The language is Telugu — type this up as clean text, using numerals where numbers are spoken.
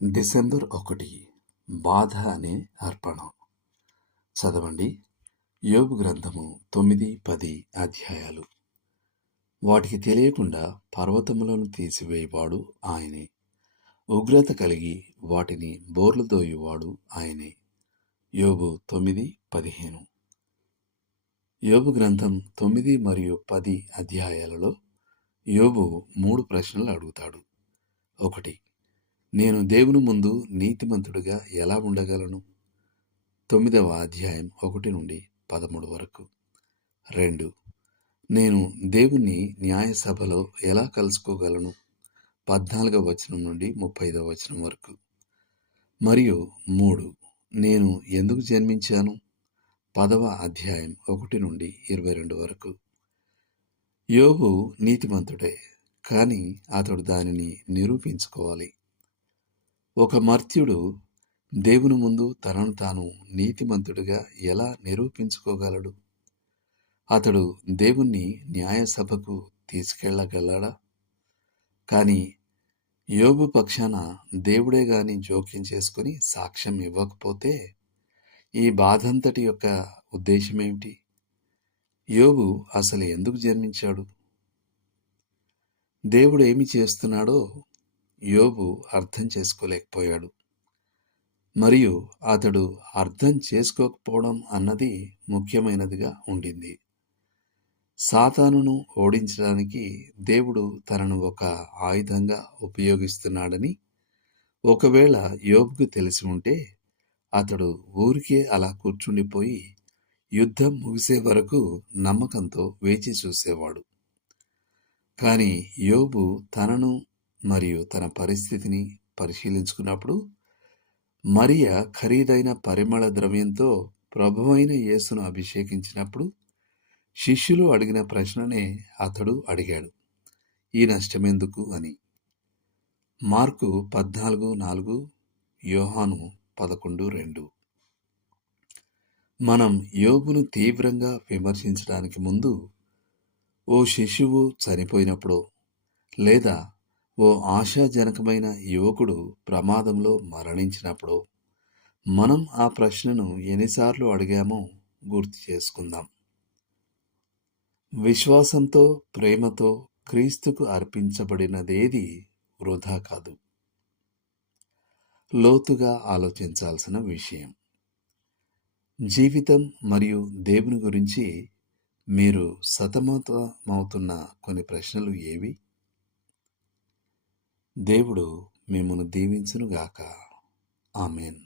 డిసెంబర్ 1 బాధ అనే అర్పణ. చదవండి. యోబు గ్రంథము 9-10 అధ్యాయాలు. వాటికి తెలియకుండా పర్వతములను తీసివేయవాడు ఆయనే. ఉగ్రత కలిగి వాటిని బోర్లుదోయువాడు ఆయనే. యోబు 9:15. యోబు గ్రంథం 9 మరియు 10 అధ్యాయాలలో యోబు 3 ప్రశ్నలు అడుగుతాడు. 1. నేను దేవుని ముందు నీతిమంతుడిగా ఎలా ఉండగలను? 9వ అధ్యాయం 1-13 వరకు. 2. నేను దేవుణ్ణి న్యాయసభలో ఎలా కలుసుకోగలను? 14వ వచనం నుండి 35వ వచనం వరకు. మరియు 3. నేను ఎందుకు జన్మించాను? 10వ అధ్యాయం 1-22 వరకు. యోబు నీతిమంతుడే, కానీ అతడు దానిని నిరూపించుకోవాలి. ఒక మర్త్యుడు దేవుని ముందు తనను తాను నీతిమంతుడిగా ఎలా నిరూపించుకోగలడు? అతడు దేవుణ్ణి న్యాయసభకు తీసుకెళ్లగలడా? కానీ యోబు పక్షాన దేవుడే గాని జోక్యం చేసుకుని సాక్ష్యం ఇవ్వకపోతే ఈ బాధంతటి యొక్క ఉద్దేశమేమిటి? యోబు అసలు ఎందుకు జన్మించాడు? దేవుడు ఏమి చేస్తున్నాడో యోబు అర్థం చేసుకోలేకపోయాడు. మరియు అతడు అర్థం చేసుకోకపోవడం అన్నది ముఖ్యమైనదిగా ఉండింది. సాతానును ఓడించడానికి దేవుడు తనను ఒక ఆయుధంగా ఉపయోగిస్తున్నాడని ఒకవేళ యోబుకు తెలిసి ఉంటే అతడు ఊరికే అలా కూర్చుండిపోయి యుద్ధం ముగిసే వరకు నమ్మకంతో వేచి చూసేవాడు. కానీ యోబు తనను మరియు తన పరిస్థితిని పరిశీలించుకున్నప్పుడు మరియ ఖరీదైన పరిమళ ద్రవ్యంతో ప్రభువైన యేసును అభిషేకించినప్పుడు శిష్యులు అడిగిన ప్రశ్ననే అతడు అడిగాడు, ఈ నష్టమెందుకు అని. మార్కు 14:4, యోహాను 11:2. మనం యోబును తీవ్రంగా విమర్శించడానికి ముందు ఓ శిశువు చనిపోయినప్పుడో లేదా ఓ ఆశాజనకమైన యువకుడు ప్రమాదంలో మరణించినప్పుడు మనం ఆ ప్రశ్నను ఎన్నిసార్లు అడిగామో గుర్తు చేసుకుందాం. విశ్వాసంతో, ప్రేమతో క్రీస్తుకు అర్పించబడినదేది వృధా కాదు. లోతుగా ఆలోచించాల్సిన విషయం. జీవితం మరియు దేవుని గురించి మీరు సతమతమవుతున్న కొన్ని ప్రశ్నలు ఏవి? దేవుడు మిమ్మును దీవించునుగాక. ఆమేన్.